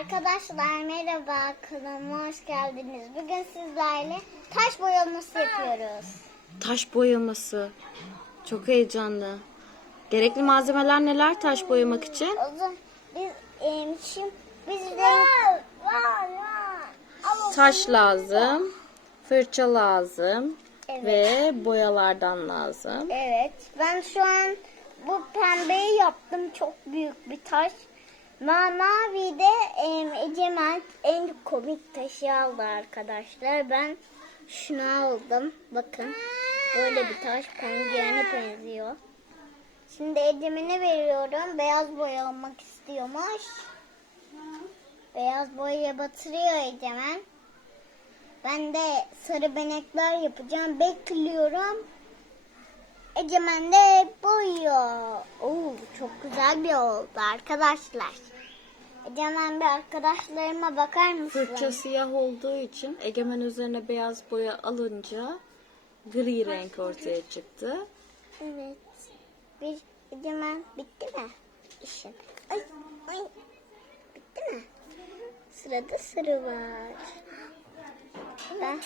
Arkadaşlar merhaba kanalıma hoş geldiniz. Bugün sizlerle taş boyaması yapıyoruz. Taş boyaması. Çok heyecanlı. Gerekli malzemeler neler taş boyamak için? O zaman biz em, şimdi biz renk... Taş lazım, fırça lazım Evet. ve boyalardan lazım. Evet ben şu an bu pembeyi yaptım çok büyük bir taş. Ma mavi de em, Egemen en komik taşı aldı arkadaşlar. Ben şunu aldım. Bakın böyle bir taş penguene benziyor. Şimdi Egemen'e veriyorum. Beyaz boya almak istiyormuş. Beyaz boyaya batırıyor Egemen. Ben de sarı benekler yapacağım. Bekliyorum. Egemen de boyuyor. Oo, çok güzel bir oldu arkadaşlar. Egemen bir arkadaşlarıma bakar mısın? Fırça siyah olduğu için egemen üzerine beyaz boya alınca gri renk ortaya çıktı. Evet. Bir Egemen bitti mi? İşin. Ay, ay. Bitti mi? Sırada sarı var. Ben...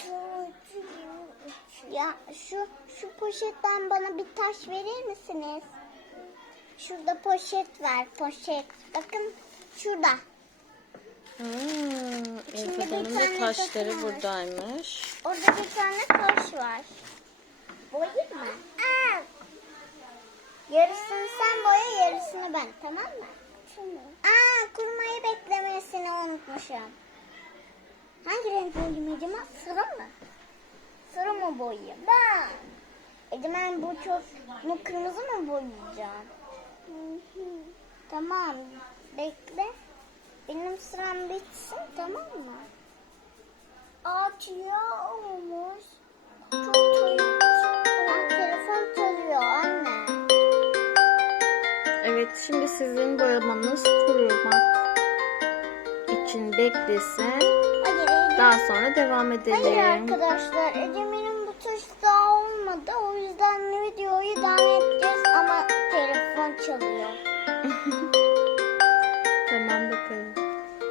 Ya şu şu poşetten bana bir taş verir misiniz? Şurada poşet var, poşet. Bakın şurada. Hmm, tane da taşları buradaymış. Orada bir tane taş var. Boyayayım mı? Aa! Yarısını sen boya, yarısını ben. Tamam mı? Aa, kurmayı beklemesini unutmuşum. Hangi renk boyayayım Egemen? Sarı mı? Sarı mı boyayayım? Ben. Egemen bu çok... Bu kırmızı mı boyayacağım? Tamam. Bekle. Benim sıram bitsin tamam mı? Ağaç ya olmuş. Çok. Aa, telefon çalıyor anne. Evet şimdi sizin boyamanız kurumak için beklesin. Hayır, Daha sonra devam Hayır edelim. arkadaşlar. Ecemen'in 小牛